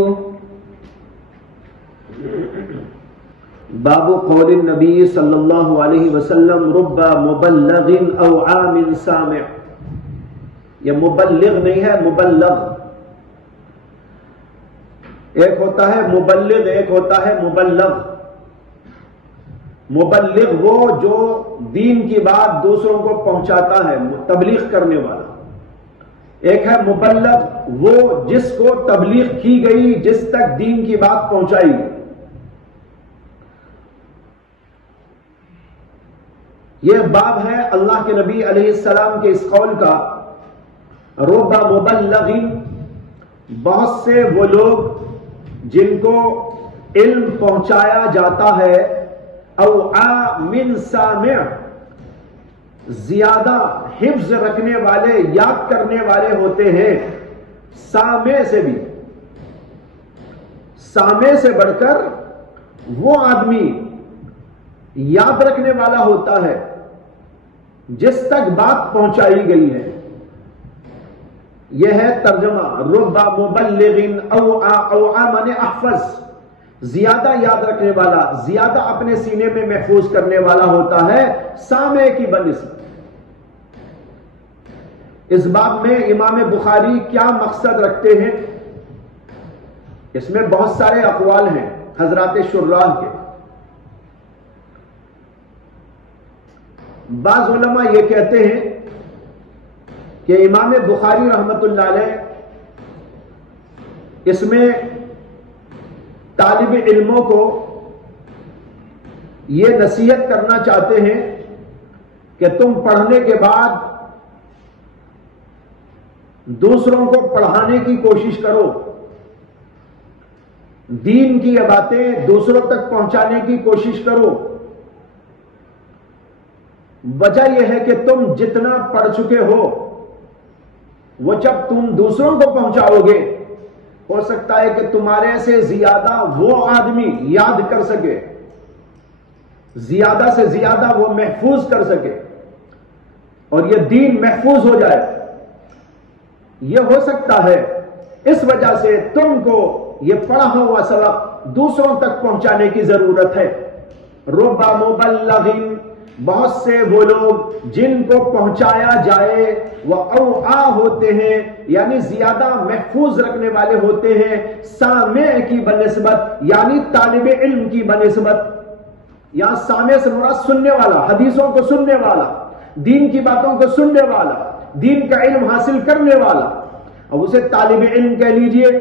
باب قول النبی صلی اللہ علیہ وسلم رب مبلغ او عام سامع. یہ مبلغ نہیں ہے، مبلغ. ایک ہوتا ہے مبلغ، ایک ہوتا ہے مبلغ. مبلغ وہ جو دین کی بات دوسروں کو پہنچاتا ہے، تبلیغ کرنے والا. ایک ہے مبلغ وہ جس کو تبلیغ کی گئی، جس تک دین کی بات پہنچائی گئی. یہ باب ہے اللہ کے نبی علیہ السلام کے اس قول کا، رب مبلغ. بہت سے وہ لوگ جن کو علم پہنچایا جاتا ہے، او عام سامع زیادہ حفظ رکھنے والے، یاد کرنے والے ہوتے ہیں. سامع سے بھی، سامع سے بڑھ کر وہ آدمی یاد رکھنے والا ہوتا ہے جس تک بات پہنچائی گئی ہے. یہ ہے ترجمہ رب مبلغ او عام احفظ. زیادہ یاد رکھنے والا، زیادہ اپنے سینے میں محفوظ کرنے والا ہوتا ہے سامع کی بنسبت. اس باب میں امام بخاری کیا مقصد رکھتے ہیں؟ اس میں بہت سارے اقوال ہیں حضرات شراح کے. بعض علماء یہ کہتے ہیں کہ امام بخاری رحمت اللہ علیہ اس میں طالب علموں کو یہ نصیحت کرنا چاہتے ہیں کہ تم پڑھنے کے بعد دوسروں کو پڑھانے کی کوشش کرو، دین کی یہ باتیں دوسروں تک پہنچانے کی کوشش کرو. وجہ یہ ہے کہ تم جتنا پڑھ چکے ہو وہ جب تم دوسروں کو پہنچاؤ گے ہو سکتا ہے کہ تمہارے سے زیادہ وہ آدمی یاد کر سکے، زیادہ سے زیادہ وہ محفوظ کر سکے اور یہ دین محفوظ ہو جائے. یہ ہو سکتا ہے اس وجہ سے تم کو یہ پڑھا ہوا سبق دوسروں تک پہنچانے کی ضرورت ہے. رب مبلغ، بہت سے وہ لوگ جن کو پہنچایا جائے وہ اوعا ہوتے ہیں، یعنی زیادہ محفوظ رکھنے والے ہوتے ہیں سامع کی بنسبت، یعنی طالب علم کی بنسبت. یہاں سامع سے مراد سننے والا، حدیثوں کو سننے والا، دین کی باتوں کو سننے والا، دین کا علم حاصل کرنے والا. اب اسے طالب علم کہہ لیجئے.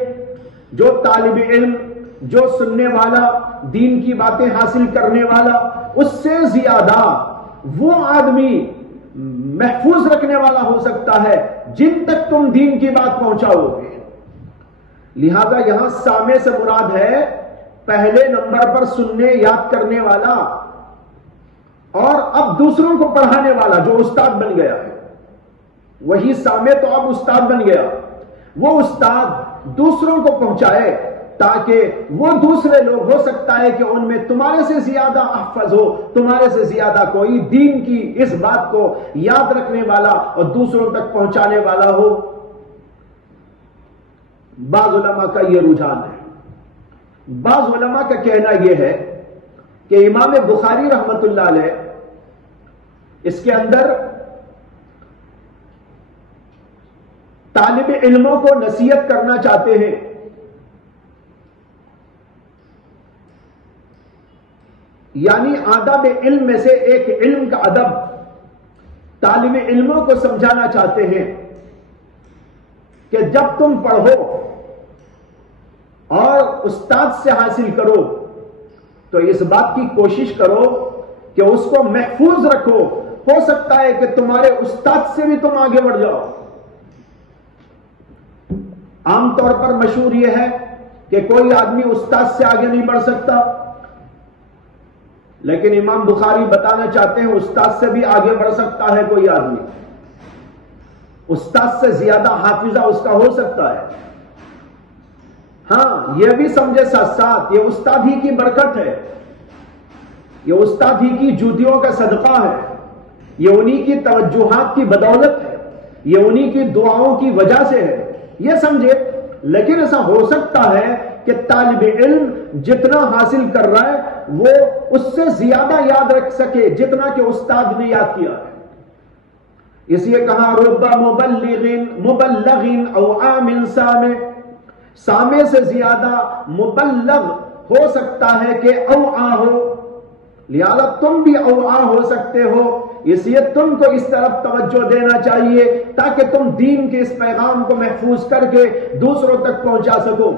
جو طالب علم، جو سننے والا، دین کی باتیں حاصل کرنے والا، اس سے زیادہ وہ آدمی محفوظ رکھنے والا ہو سکتا ہے جن تک تم دین کی بات پہنچاؤ گے. لہذا یہاں سامع سے مراد ہے پہلے نمبر پر سننے یاد کرنے والا اور اب دوسروں کو پڑھانے والا جو استاد بن گیا ہے. وہی سامع تو اب استاد بن گیا. وہ استاد دوسروں کو پہنچائے تاکہ وہ دوسرے لوگ، ہو سکتا ہے کہ ان میں تمہارے سے زیادہ احفظ ہو، تمہارے سے زیادہ کوئی دین کی اس بات کو یاد رکھنے والا اور دوسروں تک پہنچانے والا ہو. بعض علماء کا یہ رجحان ہے. بعض علماء کا کہنا یہ ہے کہ امام بخاری رحمت اللہ علیہ اس کے اندر طالب علموں کو نصیحت کرنا چاہتے ہیں. یعنی آداب علم میں سے ایک علم کا ادب طالب علموں کو سمجھانا چاہتے ہیں کہ جب تم پڑھو اور استاد سے حاصل کرو تو اس بات کی کوشش کرو کہ اس کو محفوظ رکھو. ہو سکتا ہے کہ تمہارے استاد سے بھی تم آگے بڑھ جاؤ. عام طور پر مشہور یہ ہے کہ کوئی آدمی استاد سے آگے نہیں بڑھ سکتا، لیکن امام بخاری بتانا چاہتے ہیں استاد سے بھی آگے بڑھ سکتا ہے کوئی آدمی. استاد سے زیادہ حافظہ اس کا ہو سکتا ہے. ہاں یہ بھی سمجھے ساتھ ساتھ یہ استاد ہی کی برکت ہے، یہ استاد ہی کی جوتیوں کا صدقہ ہے، یہ انہی کی توجہات کی بدولت ہے، یہ انہی کی دعاؤں کی وجہ سے ہے، یہ سمجھے. لیکن ایسا ہو سکتا ہے کہ طالب علم جتنا حاصل کر رہا ہے وہ اس سے زیادہ یاد رکھ سکے جتنا کہ استاد نے یاد کیا ہے. اس لیے کہا رب مبلغ او عامل سامع، سامع سے زیادہ مبلغ ہو سکتا ہے کہ اوعا ہو، لہذا تم بھی اوعا ہو سکتے ہو. اس لیے تم کو اس طرف توجہ دینا چاہیے تاکہ تم دین کے اس پیغام کو محفوظ کر کے دوسروں تک پہنچا سکو.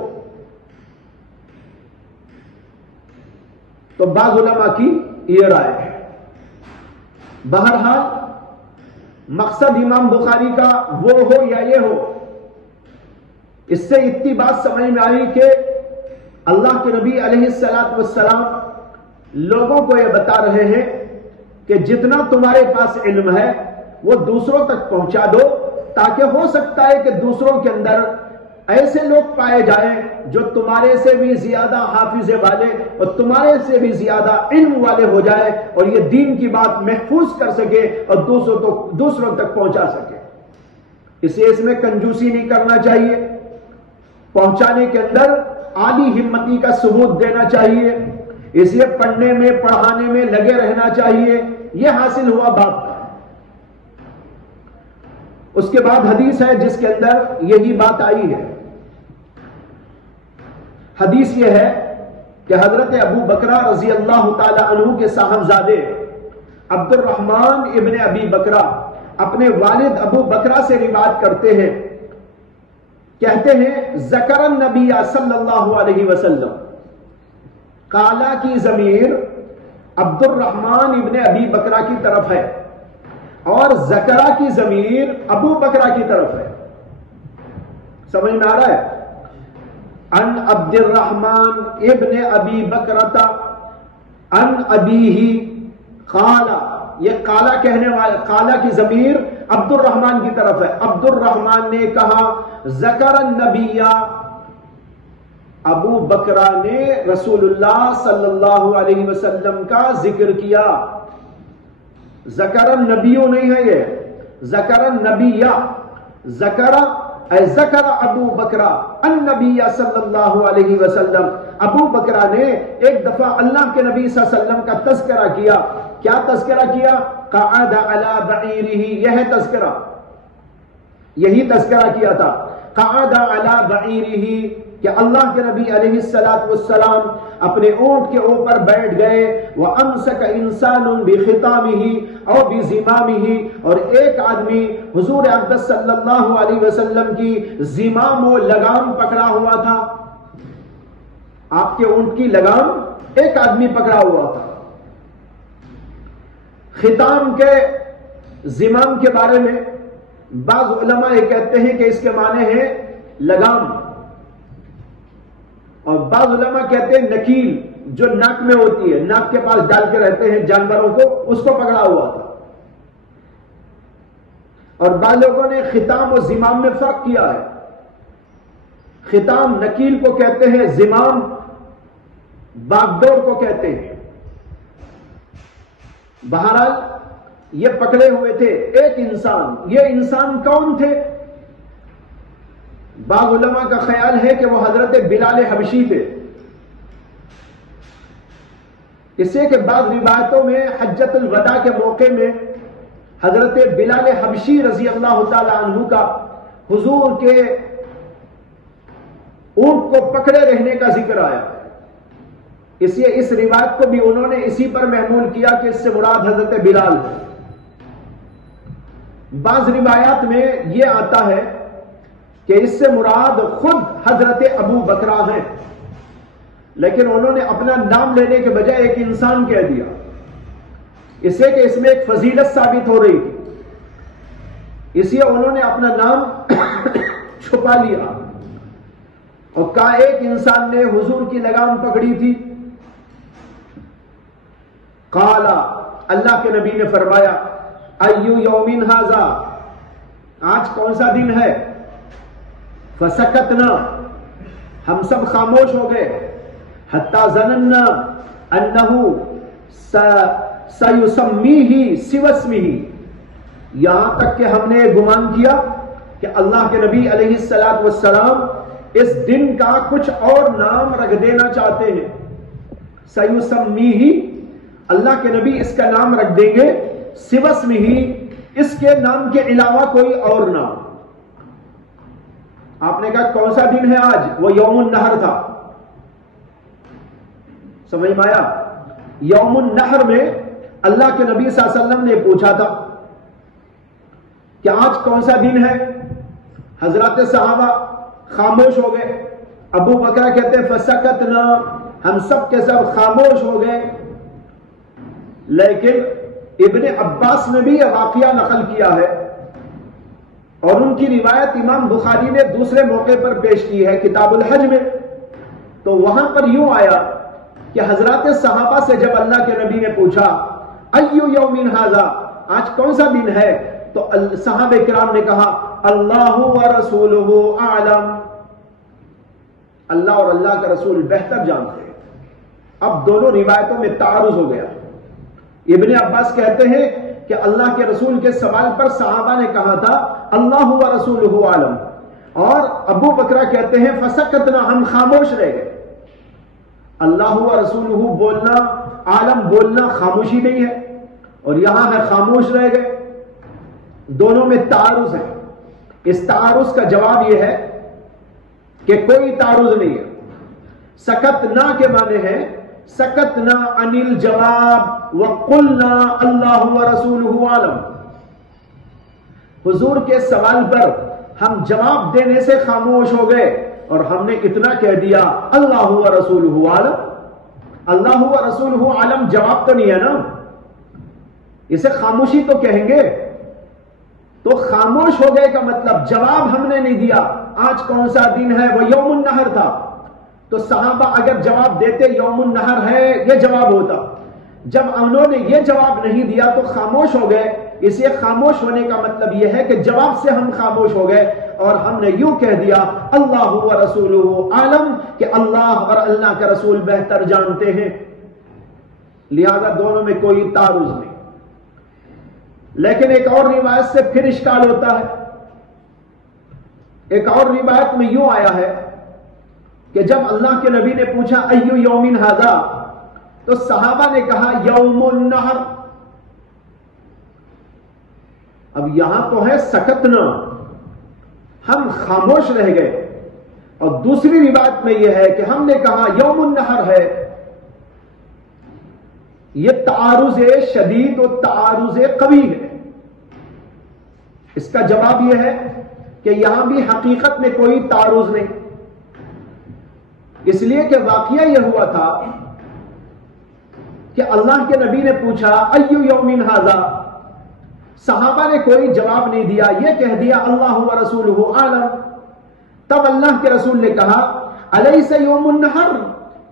تو بعض علماء کی یہ رائے ہے. بہرحال مقصد امام بخاری کا وہ ہو یا یہ ہو، اس سے اتنی بات سمجھ میں آئی کہ اللہ کے نبی علیہ الصلوۃ والسلام لوگوں کو یہ بتا رہے ہیں کہ جتنا تمہارے پاس علم ہے وہ دوسروں تک پہنچا دو، تاکہ ہو سکتا ہے کہ دوسروں کے اندر ایسے لوگ پائے جائیں جو تمہارے سے بھی زیادہ حافظے والے اور تمہارے سے بھی زیادہ علم والے ہو جائے اور یہ دین کی بات محفوظ کر سکے اور دوسروں تک پہنچا سکے. اس لیے اس میں کنجوسی نہیں کرنا چاہیے، پہنچانے کے اندر عالی ہمتی کا ثبوت دینا چاہیے. اس لیے پڑھنے میں پڑھانے میں لگے رہنا چاہیے. یہ حاصل ہوا باپ کا. اس کے بعد حدیث ہے جس کے اندر یہی بات آئی ہے. حدیث یہ ہے کہ حضرت ابو بکرہ رضی اللہ تعالی عنہ کے صاحبزادے عبد الرحمن ابن ابی بکرہ اپنے والد ابو بکرہ سے روایت کرتے ہیں، کہتے ہیں ذکر النبی صلی اللہ علیہ وسلم. کالا کی ضمیر عبد الرحمن ابن ابی بکرہ کی طرف ہے اور زکرہ کی ضمیر ابو بکرہ کی طرف ہے. سمجھ میں آ رہا ہے؟ ان عبد الرحمن ابن ابی بکرہ ان ابیہ قالا، یہ قالا کہنے والا، قالا کی ضمیر عبد الرحمن کی طرف ہے. عبد الرحمن نے کہا ذکر النبی، ابو بکرہ نے رسول اللہ صلی اللہ علیہ وسلم کا ذکر کیا. ذکر النبیو نہیں ہے، یہ ذکر النبیہ. ذکر ابو بکرہ النبی صلی اللہ علیہ وسلم. ابو بکرہ نے ایک دفعہ اللہ کے نبی صلی اللہ علیہ وسلم کا تذکرہ کیا. کیا تذکرہ کیا؟ قعد علی بعیرہ، یہ ہے تذکرہ، یہی تذکرہ کیا تھا. قعد علی بعیرہ کہ اللہ کے نبی علیہ الصلوۃ والسلام اپنے اونٹ کے اوپر بیٹھ گئے. وَأَمْسَكَ إِنسَانٌ بِخِطَامِهِ أَوْ بِزِمَامِهِ، اور ایک آدمی حضور اقدس صلی اللہ علیہ وسلم کی زمام و لگام پکڑا ہوا تھا. آپ کے اونٹ کی لگام ایک آدمی پکڑا ہوا تھا. خطام کے زمام کے بارے میں بعض علماء یہ کہتے ہیں کہ اس کے معنی ہے لگام، اور بعض علماء کہتے ہیں نکیل، جو ناک میں ہوتی ہے، ناک کے پاس ڈال کے رہتے ہیں جانوروں کو، اس کو پکڑا ہوا تھا. اور بعض لوگوں نے خطام اور زمام میں فرق کیا ہے. خطام نکیل کو کہتے ہیں، زمام باغڈور کو کہتے ہیں. بہرحال یہ پکڑے ہوئے تھے ایک انسان. یہ انسان کون تھے؟ بعض علماء کا خیال ہے کہ وہ حضرت بلال حبشی تھے، اس سے کہ بعض روایتوں میں حجۃ الوداع کے موقع میں حضرت بلال حبشی رضی اللہ تعالی عنہ کا حضور کے اونٹ کو پکڑے رہنے کا ذکر آیا، اس لیے اس روایت کو بھی انہوں نے اسی پر محمول کیا کہ اس سے مراد حضرت بلال ہے۔ بعض روایات میں یہ آتا ہے کہ اس سے مراد خود حضرت ابو بکرہ ہیں، لیکن انہوں نے اپنا نام لینے کے بجائے ایک انسان کہہ دیا، اس سے کہ اس میں ایک فضیلت ثابت ہو رہی تھی، اس لیے انہوں نے اپنا نام چھپا لیا اور کہا ایک انسان نے حضور کی لگام پکڑی تھی۔ قال، اللہ کے نبی نے فرمایا، ایو یوم ھذا، آج کون سا دن ہے؟ فسکتنا، ہم سب خاموش ہو گئے، حتی ظننا انہ سیسمیہ سوى اسمہ، یہاں تک کہ ہم نے گمان کیا کہ اللہ کے نبی علیہ السلام اس دن کا کچھ اور نام رکھ دینا چاہتے ہیں۔ سیسمیہ، اللہ کے نبی اس کا نام رکھ دیں گے، سوى اسمہ، اس کے نام کے علاوہ کوئی اور نام۔ آپ نے کہا کون سا دن ہے آج؟ وہ یوم النحر تھا، سمجھ میں آیا؟ یوم النحر میں اللہ کے نبی صلی اللہ علیہ وسلم نے پوچھا تھا کہ آج کون سا دن ہے؟ حضرات صحابہ خاموش ہو گئے، ابو بکر کہتے ہیں فسکتنا، ہم سب کے سب خاموش ہو گئے، لیکن ابن عباس نے بھی یہ واقعہ نقل کیا ہے اور ان کی روایت امام بخاری نے دوسرے موقع پر پیش کی ہے کتاب الحج میں، تو وہاں پر یوں آیا کہ حضرات صحابہ سے جب اللہ کے نبی نے پوچھا ایو یوم ھذا، آج کون سا دن ہے، تو صحابہ کرام نے کہا اللہ ورسولہ اعلم، اللہ اور اللہ کا رسول بہتر جانتے ہیں۔ اب دونوں روایتوں میں تعارض ہو گیا۔ ابن عباس کہتے ہیں کہ اللہ کے رسول کے سوال پر صحابہ نے کہا تھا اللہ ورسولہ اعلم، اور ابو بکر کہتے ہیں فسکتنا، ہم خاموش رہ گئے۔ اللہ ورسولہ بولنا، عالم بولنا خاموشی نہیں ہے، اور یہاں ہے خاموش رہ گئے، دونوں میں تعارض ہے۔ اس تعارض کا جواب یہ ہے کہ کوئی تعارض نہیں ہے۔ سکتنا کے معنی ہے سکتنا عن الجواب وقلنا اللہ ورسولہ عالم، حضور کے سوال پر ہم جواب دینے سے خاموش ہو گئے اور ہم نے اتنا کہہ دیا اللہ ورسولہ عالم۔ اللہ ورسولہ عالم جواب تو نہیں ہے نا، اسے خاموشی تو کہیں گے، تو خاموش ہو گئے کا مطلب جواب ہم نے نہیں دیا۔ آج کون سا دن ہے؟ وہ یوم النحر تھا، تو صحابہ اگر جواب دیتے یوم النحر ہے، یہ جواب ہوتا۔ جب انہوں نے یہ جواب نہیں دیا تو خاموش ہو گئے، اس لیے خاموش ہونے کا مطلب یہ ہے کہ جواب سے ہم خاموش ہو گئے اور ہم نے یوں کہہ دیا اللہ ورسولہ عالم، کہ اللہ اور اللہ کا رسول بہتر جانتے ہیں، لہذا دونوں میں کوئی تعارض نہیں۔ لیکن ایک اور روایت سے پھر اشکال ہوتا ہے۔ ایک اور روایت میں یوں آیا ہے کہ جب اللہ کے نبی نے پوچھا ایو یوم ھذا، تو صحابہ نے کہا یوم النحر۔ اب یہاں تو ہے سکتنا، ہم خاموش رہ گئے، اور دوسری روایت میں یہ ہے کہ ہم نے کہا یوم النحر ہے۔ یہ تعارض شدید و تعارض قوی ہے۔ اس کا جواب یہ ہے کہ یہاں بھی حقیقت میں کوئی تعارض نہیں، اس لیے کہ واقعہ یہ ہوا تھا کہ اللہ کے نبی نے پوچھا ایو یوم ھذا، صحابہ نے کوئی جواب نہیں دیا، یہ کہہ دیا اللہ ورسولہ عالم۔ تب اللہ کے رسول نے کہا الیس یوم النحر،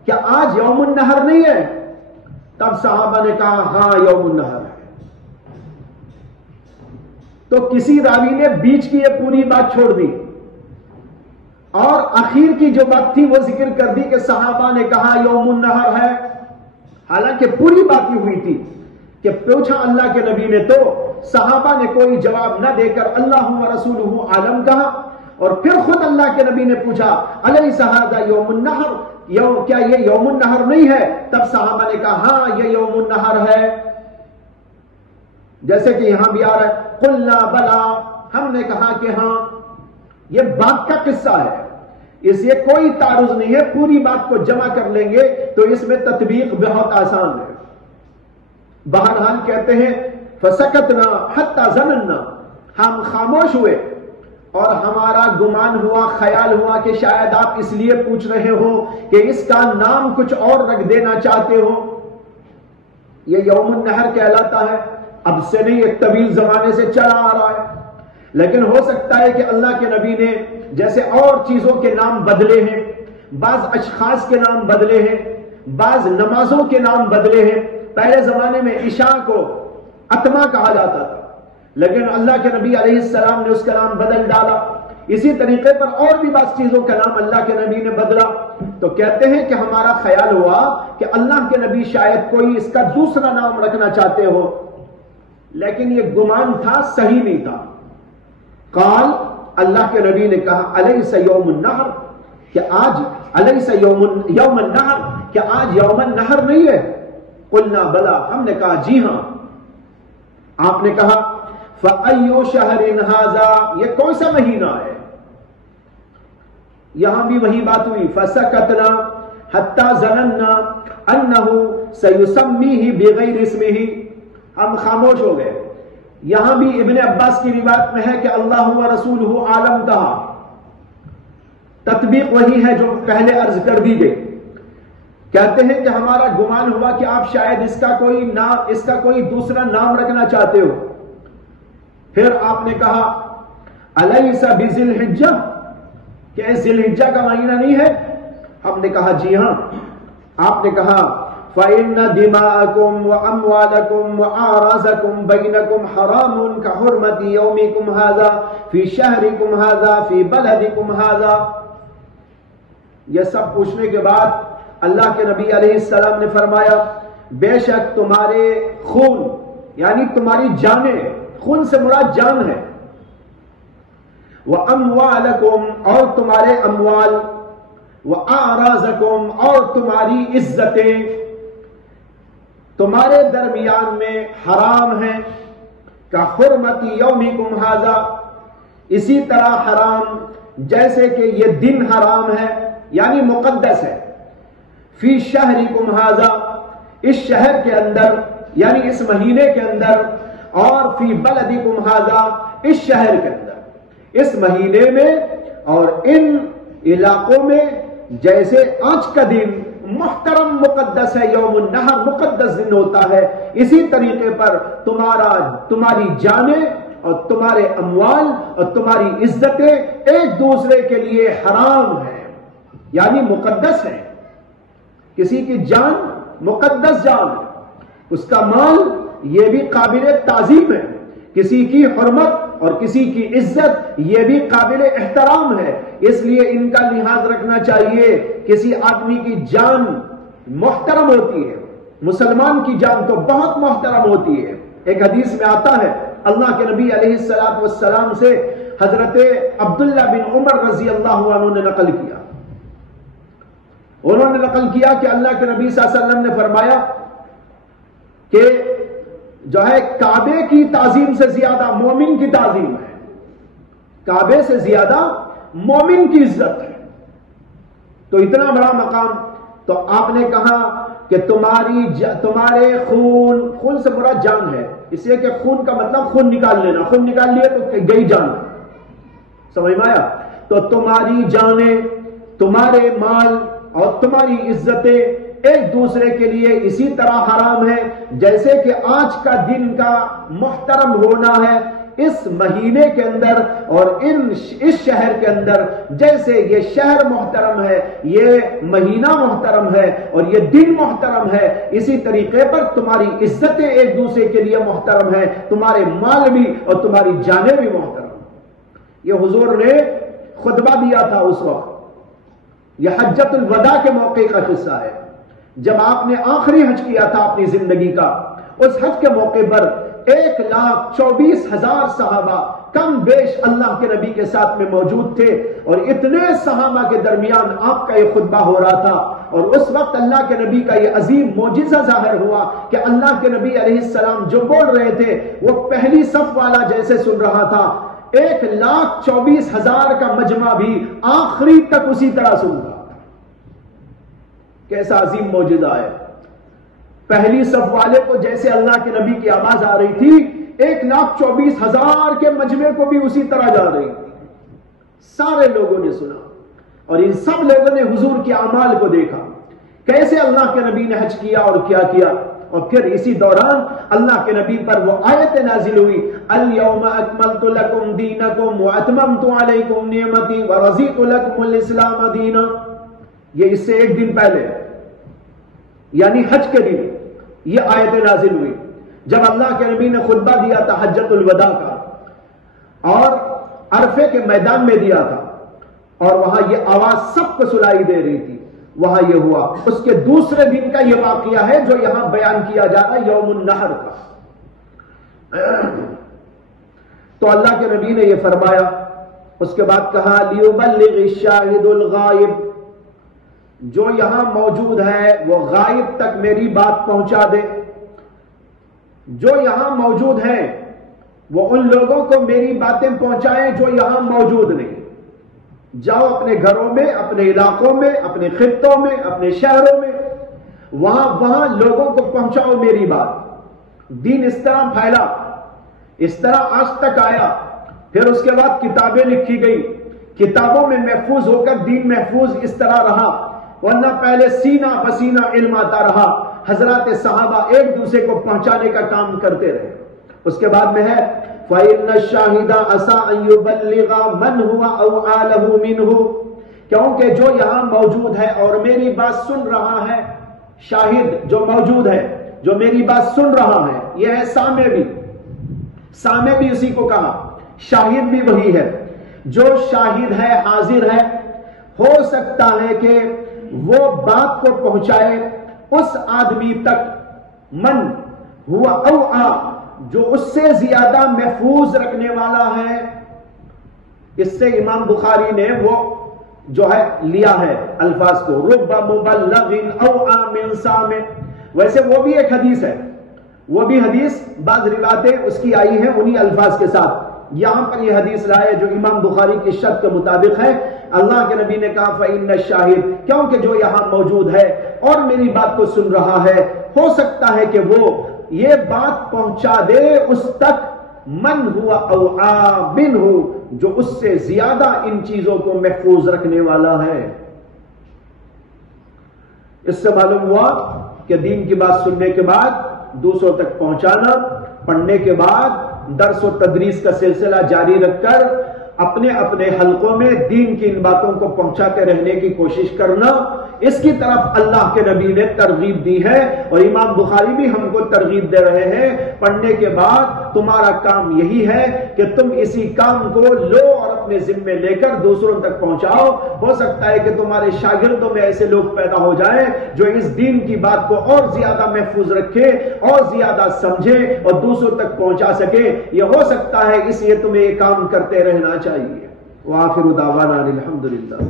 کیا آج یوم النحر نہیں ہے؟ تب صحابہ نے کہا ہاں یوم النحر ہے۔ تو کسی راوی نے بیچ کی یہ پوری بات چھوڑ دی اور اخیر کی جو بات تھی وہ ذکر کر دی کہ صحابہ نے کہا یوم النحر ہے، حالانکہ پوری بات یہ ہوئی تھی کہ پوچھا اللہ کے نبی نے تو صحابہ نے کوئی جواب نہ دے کر اللہ ورسولہ عالم کہا، اور پھر خود اللہ کے نبی نے پوچھا الیس ھذا یوم النحر، کیا یہ یوم النحر نہیں ہے؟ تب صحابہ نے کہا ہاں یہ یوم النحر ہے، جیسے کہ یہاں بھی آ رہا ہے قلنا بلا، ہم نے کہا کہ ہاں۔ یہ بات کا قصہ ہے، اس سے کوئی تعارض نہیں ہے، پوری بات کو جمع کر لیں گے تو اس میں تطبیق بہت آسان ہے۔ بہرحال کہتے ہیں فسکتنا حتی ظننا، ہم خاموش ہوئے اور ہمارا گمان ہوا، خیال ہوا کہ شاید آپ اس لیے پوچھ رہے ہو کہ اس کا نام کچھ اور رکھ دینا چاہتے ہو۔ یہ یوم النحر کہلاتا ہے، اب سے نہیں، ایک طویل زمانے سے چلا آ رہا ہے، لیکن ہو سکتا ہے کہ اللہ کے نبی نے جیسے اور چیزوں کے نام بدلے ہیں، بعض اشخاص کے نام بدلے ہیں، بعض نمازوں کے نام بدلے ہیں۔ پہلے زمانے میں عشاء کو اتما کہا جاتا تھا، لیکن اللہ کے نبی علیہ السلام نے اس کا نام بدل ڈالا۔ اسی طریقے پر اور بھی بعض چیزوں کا نام اللہ کے نبی نے بدلا۔ تو کہتے ہیں کہ ہمارا خیال ہوا کہ اللہ کے نبی شاید کوئی اس کا دوسرا نام رکھنا چاہتے ہو، لیکن یہ گمان تھا، صحیح نہیں تھا۔ قال، اللہ کے نبی نے کہا الیس یوم النحر، کہ آج الیس یوم النحر، کہ آج یوم النحر نہیں ہے؟ قلنا بلا، ہم نے کہا جی ہاں۔ آپ نے کہا فَأَيُّ شَهْرٍ هَذَا، یہ کون سا مہینہ ہے؟ یہاں بھی وہی بات ہوئی، فَسَكَتْنَا حَتَّى ظَنَنَّا أَنَّهُ سَيُسَمِّيهِ بِغَيْرِ اسْمِهِ، ہم خاموش ہو گئے۔ یہاں بھی ابن عباس کی روایت میں ہے کہ اللہ و رسولہ عالم کہا، تطبیق وہی ہے جو پہلے عرض کر دی گئی۔ کہتے ہیں کہ ہمارا گمان ہوا کہ آپ شاید اس کا کوئی دوسرا نام رکھنا چاہتے ہو۔ پھر آپ نے کہا الیس بذی الحجہ، کہ ذی الحجہ کا مہینہ نہیں ہے؟ ہم نے کہا جی ہاں۔ آپ نے کہا فَإِنَّ دِمَاءَكُمْ وَأَمْوَالَكُمْ وَأَعْرَاضَكُمْ بَيْنَكُمْ حَرَامٌ كَحُرْمَةِ يَوْمِكُمْ هَذَا فِي شَهْرِكُمْ هَذَا فِي بَلَدِكُمْ هَذَا۔ یہ سب پوچھنے کے بعد اللہ کے نبی علیہ السلام نے فرمایا بے شک تمہارے خون، یعنی تمہاری جانیں، خون سے مراد جان ہے، وَأَمْوَالَكُمْ، اور تمہارے اموال، وَأَعْرَاضَكُمْ، اور تمہاری عزتیں تمہارے درمیان میں حرام ہیں، كَحُرْمَةِ يَوْمِكُمْ هَذَا، اسی طرح حرام جیسے کہ یہ دن حرام ہے، یعنی مقدس ہے، فی شہرکم ھذا، اس شہر کے اندر، یعنی اس مہینے کے اندر، اور فی بلدکم ھذا، اس شہر کے اندر، اس مہینے میں اور ان علاقوں میں، جیسے آج کا دن محترم مقدس ہے، یوم النحر مقدس دن ہوتا ہے، اسی طریقے پر تمہاری جانیں اور تمہارے اموال اور تمہاری عزتیں ایک دوسرے کے لیے حرام ہیں، یعنی مقدس ہیں۔ کسی کی جان مقدس جان ہے، اس کا مال یہ بھی قابل تعظیم ہے، کسی کی حرمت اور کسی کی عزت یہ بھی قابل احترام ہے، اس لیے ان کا لحاظ رکھنا چاہیے۔ کسی آدمی کی جان محترم ہوتی ہے، مسلمان کی جان تو بہت محترم ہوتی ہے۔ ایک حدیث میں آتا ہے، اللہ کے نبی علیہ السلام سے حضرت عبداللہ بن عمر رضی اللہ عنہ نے نقل کیا، انہوں نے نقل کیا کہ اللہ کے نبی صلی اللہ علیہ وسلم نے فرمایا کہ جو ہے کعبے کی تعظیم سے زیادہ مومن کی تعظیم ہے، کعبے سے زیادہ مومن کی عزت ہے۔ تو اتنا بڑا مقام، تو آپ نے کہا کہ تمہارے خون سے مراد جان ہے، اس لیے کہ خون کا مطلب خون نکال لینا، خون نکال لیا تو گئی جان، سمجھ میں آیا؟ تو تمہاری جانیں، تمہارے مال اور تمہاری عزتیں ایک دوسرے کے لیے اسی طرح حرام ہے جیسے کہ آج کا دن کا محترم ہونا ہے اس مہینے کے اندر اور اس شہر کے اندر، جیسے یہ شہر محترم ہے، یہ مہینہ محترم ہے اور یہ دن محترم ہے، اسی طریقے پر تمہاری عزتیں ایک دوسرے کے لیے محترم ہے، تمہارے مال بھی اور تمہاری جانیں بھی محترم۔ یہ حضور نے خطبہ دیا تھا اس وقت، یہ حجۃ الوداع کے موقع کا قصہ ہے، جب آپ نے آخری حج کیا تھا اپنی زندگی کا۔ اس حج کے موقع پر 1,24,000 صحابہ کم بیش اللہ کے نبی کے ساتھ میں موجود تھے، اور اتنے صحابہ کے درمیان آپ کا یہ خطبہ ہو رہا تھا، اور اس وقت اللہ کے نبی کا یہ عظیم معجزہ ظاہر ہوا کہ اللہ کے نبی علیہ السلام جو بول رہے تھے وہ پہلی صف والا جیسے سن رہا تھا، 1,24,000 کا مجمع بھی آخری تک اسی طرح سن رہا تھا۔ کیسا عظیم معجزہ ہے! پہلی صف والے کو جیسے اللہ کے نبی کی آواز آ رہی تھی، 1,24,000 کے مجمع کو بھی اسی طرح جا رہی تھی۔ سارے لوگوں نے سنا، اور ان سب لوگوں نے حضور کے اعمال کو دیکھا، کیسے اللہ کے نبی نے حج کیا اور کیا کیا۔ اور پھر اسی دوران اللہ کے نبی پر وہ آیت نازل ہوئی، اليوم اکملت لکم دینکم واتممت علیکم نعمتی ورضیت لکم الاسلام دینا۔ یہ اس سے ایک دن پہلے، یعنی حج کے دن یہ آیت نازل ہوئی، جب اللہ کے نبی نے خطبہ دیا تھا حجۃ الوداع کا، اور عرفے کے میدان میں دیا تھا، اور وہاں یہ آواز سب کو سنائی دے رہی تھی۔ وہاں یہ ہوا، اس کے دوسرے دن کا یہ واقعہ ہے جو یہاں بیان کیا جا رہا ہے، یوم النحر کا۔ تو اللہ کے نبی نے یہ فرمایا، اس کے بعد کہا لیبلغ الشاہد الغائب، جو یہاں موجود ہے وہ غائب تک میری بات پہنچا دے۔ جو یہاں موجود ہیں وہ ان لوگوں کو میری باتیں پہنچائیں جو یہاں موجود نہیں۔ جاؤ اپنے گھروں میں، اپنے علاقوں میں، اپنے خطوں میں، اپنے شہروں میں، وہاں لوگوں کو پہنچاؤ میری بات۔ دین اس طرح پھیلا، اس طرح آج تک آیا۔ پھر اس کے بعد کتابیں لکھی گئی، کتابوں میں محفوظ ہو کر دین محفوظ اس طرح رہا، ورنہ پہلے سینہ بسینہ علم آتا رہا، حضرات صحابہ ایک دوسرے کو پہنچانے کا کام کرتے رہے۔ اس کے بعد میں ہے فَإِنَّ الشَّاهِدَ عَسَىٰ أَن يُبَلِّغَ مَنْ هُوَ أَوْعَىٰ لَهُ مِنْهُ، کیونکہ جو یہاں موجود ہے اور میری بات سن رہا ہے، شاہد جو موجود ہے جو میری بات سن رہا ہے، یہ ہے سامع بھی۔ سامع بھی اسی کو کہا، شاہد بھی وہی ہے۔ جو شاہد ہے، حاضر ہے، ہو سکتا ہے کہ وہ بات کو پہنچائے اس آدمی تک، من ہوا اوعا، جو اس سے زیادہ محفوظ رکھنے والا ہے۔ اس سے امام بخاری نے وہ جو ہے لیا ہے الفاظ کو، رب مبلغ اوعا من سامع۔ ویسے وہ بھی ایک حدیث ہے، وہ بھی حدیث بعض روایتیں اس کی آئی ہیں انہی الفاظ کے ساتھ۔ یہاں پر یہ حدیث لائے جو امام بخاری کی شرط کے مطابق ہے۔ اللہ کے نبی نے کہا فَإِنَّ الشَّاهِدَ، کیونکہ جو یہاں موجود ہے اور میری بات کو سن رہا ہے، ہو سکتا ہے کہ وہ یہ بات پہنچا دے اس تک، من ہوا اوعا منہ، جو اس سے زیادہ ان چیزوں کو محفوظ رکھنے والا ہے۔ اس سے معلوم ہوا کہ دین کی بات سننے کے بعد دوسروں تک پہنچانا، پڑھنے کے بعد درس و تدریس کا سلسلہ جاری رکھ کر اپنے اپنے حلقوں میں دین کی ان باتوں کو پہنچاتے رہنے کی کوشش کرنا، اس کی طرف اللہ کے نبی نے ترغیب دی ہے، اور امام بخاری بھی ہم کو ترغیب دے رہے ہیں۔ پڑھنے کے بعد تمہارا کام یہی ہے کہ تم اسی کام کو لو اور اپنے ذمے لے کر دوسروں تک پہنچاؤ۔ ہو سکتا ہے کہ تمہارے شاگردوں میں ایسے لوگ پیدا ہو جائیں جو اس دین کی بات کو اور زیادہ محفوظ رکھے اور زیادہ سمجھے اور دوسروں تک پہنچا سکے۔ یہ ہو سکتا ہے، اس لیے تمہیں یہ کام کرتے رہنا چاہیے۔ وآخر دعوانا الحمدللہ۔